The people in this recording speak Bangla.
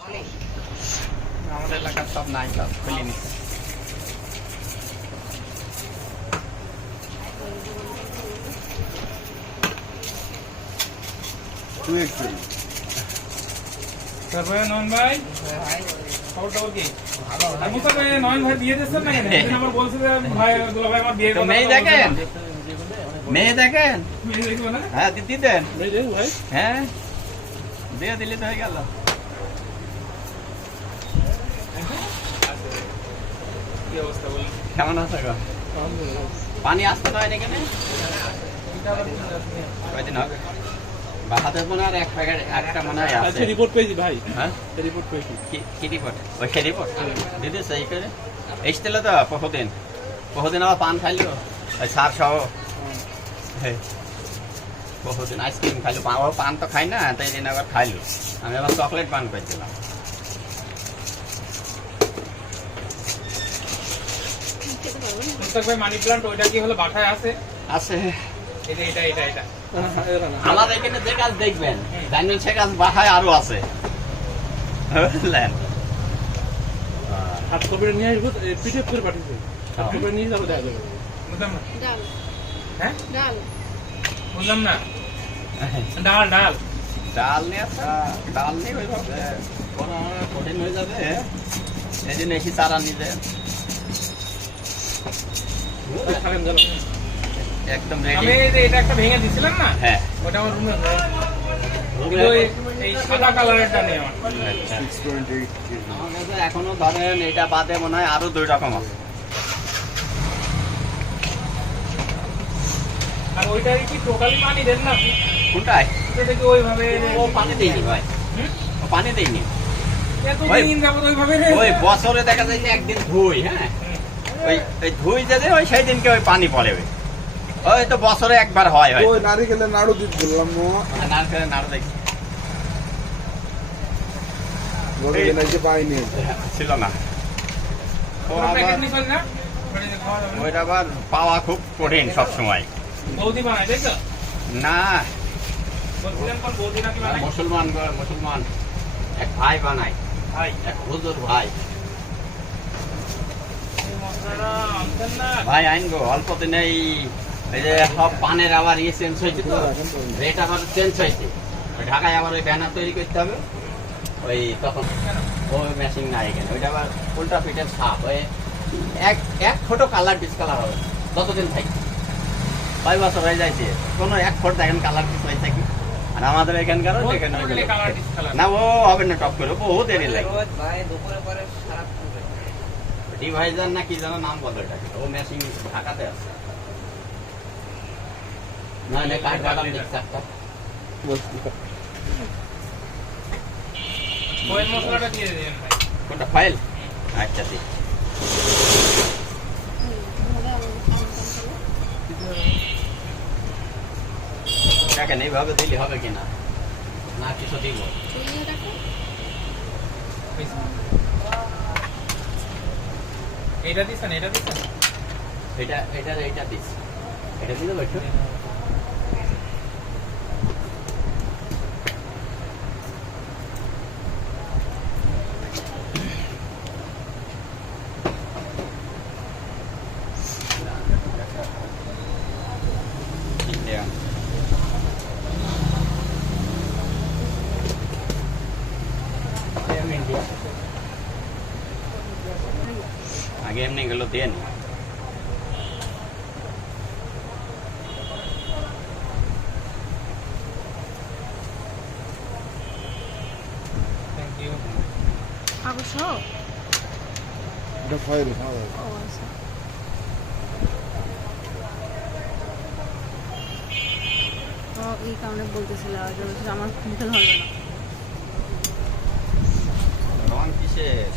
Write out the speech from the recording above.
আমাদের এলাকার সব নাই, সব খুলে নিচ্ছে। তারপরে নয়ন ভাই খবর কি ভালো? আমি তো নয়ন ভাই বিয়ে দিচ্ছেন না কেন? সেদিন আমার বলছে যে ভাই দুলা ভাই আমার বিয়ে তো মেয়ে দেখেন, মেয়ে দেখেন। মেয়ে দেখবো না? হ্যাঁ দিদি দেন। মেয়ে দেখবো ভাই। হ্যাঁ দিয়ে দিলে তো হয়ে গেল। কি অবস্থা বলেন? কেমন আছে গো? পানি আসতে তো হয়নি কেন? কয়দিন হবে? বাহাদের মনে হয় এক প্যাকেট একটা মনে হয় আছে। রিপোর্ট পেয়েছি ভাই। হ্যাঁ রিপোর্ট পেয়েছি। কি রিপোর্ট? ওই সেই রিপোর্ট দিদি সেই করে এসছিল তো বহুদিন আবার পান খাইলো ওই সার সহ। হ্যাঁ বহুদিন আইসক্রিম খাইলো, ও পান তো খাই না, তাই দিন আবার খাইলো। আমি আবার চকলেট পান করছিলাম। মানি প্লান্ট ওইটা কি হলো বাসায় আছে? আছে এটা আমাদের এখানে যে গাছ দেখবেন জানেন সে গাছ বাসায় আরো আছে, বুঝলেন? হাত কপিটা নিয়ে আসবো, পিডিএফ করে পাঠিয়েছি। কপিটা নিয়ে যাবো, দেখা যাবে। বুঝলাম না। ডাল হ্যাঁ ডাল বুঝলাম না। ডাল ডাল ডাল নিয়ে আসা, ডাল নিয়ে ওইভাবে করা কঠিন হয়ে যাবে। এই জন্য এসি চারা নিতে থাকেন চলো। একদম আমি রেডি। এই যে এটা একটা ভেঙে দিছিলাম না, হ্যাঁ ওটা আমার রুমে এই সাদা কালারেরটা নেই আমার। আমার কাছে এখনো ধরেন এটা বাদে মনে হয় আরো 2 রকম আছে। আর ওইটাই কি টোটালি পানি দেন না আপনি? কোনটায়? ওটা থেকে ওইভাবে ও পানি দেয়নি ভাই, ও পানি দেয়নি। এতদিন যাবত ওইভাবে ওই বছরে দেখা যায় যে একদিন ধুই, হ্যাঁ ওই ধুই যে ওই সেই দিনকে ওই পানি পড়ে। ওই তো বছরে একবার হয়। ওই নারিকেলের নাড়ু দিতে বললাম নারকেলের নাড়ু দেখি পাইনি ছিল না। ও প্যাকেট আবার নিবেন না? ওটা দিয়ে খাওয়া যাবে না? ওইটা আবার পাওয়া খুব কঠিন সব সময়। বৌদি বানায় তাই তো? না বলছিলেন কোন বৌদি নাকি বানায়? মুসলমান এক ভাই বানায়, ভাই এক হুজুর ভাই। এই মশলাটা আনতেন না? ভাই আইনগো অল্প দিনেই এই যে সব পানের আবার ইয়ে চেঞ্জ হয়েছে তো, রেট আবার চেঞ্জ হয়েছে। ওই ঢাকায় আবার ওই ব্যানার তৈরি করতে হবে, ওই তখন ওই মেশিন নাই এখানে। ওইটা আবার উল্টা ফিটের ছাপ, ওই এক ফোটো কালার ডিসকালার হবে যতদিন থাকি। 5 বছর হয়ে যাইছে, কোনো এক ফোট দেখেন কালার ডিস হয়ে থাকি। আর আমাদের এখানকার এখানে করলে কালার ডিসকালার। না, ও হবে না টপ করে, বহু দেরি লাগে। ডিভাইজার না কি যেন নাম বলে এটাকে, ও মেশিন ঢাকাতে আছে। না না কাট বাদাম দিচ্ছে একটা। কোয়েল মশলাটা দিয়ে দিন ভাই। কোনটা ফাইল? আচ্ছা ঠিক। দেখেন এইভাবে দিলে হবে কিনা, না কিছু দিব? এটা দিছেন এটা দিস, এটা দিলে বলছো। আগে এমনি গেল দিয়ে নি। Thank you. কাগজ সহ? এটা ফাইল ও আচ্ছা। তো এই কারণে বলতেছিল যে আমার মুখে ধরবে না। রং কিসের?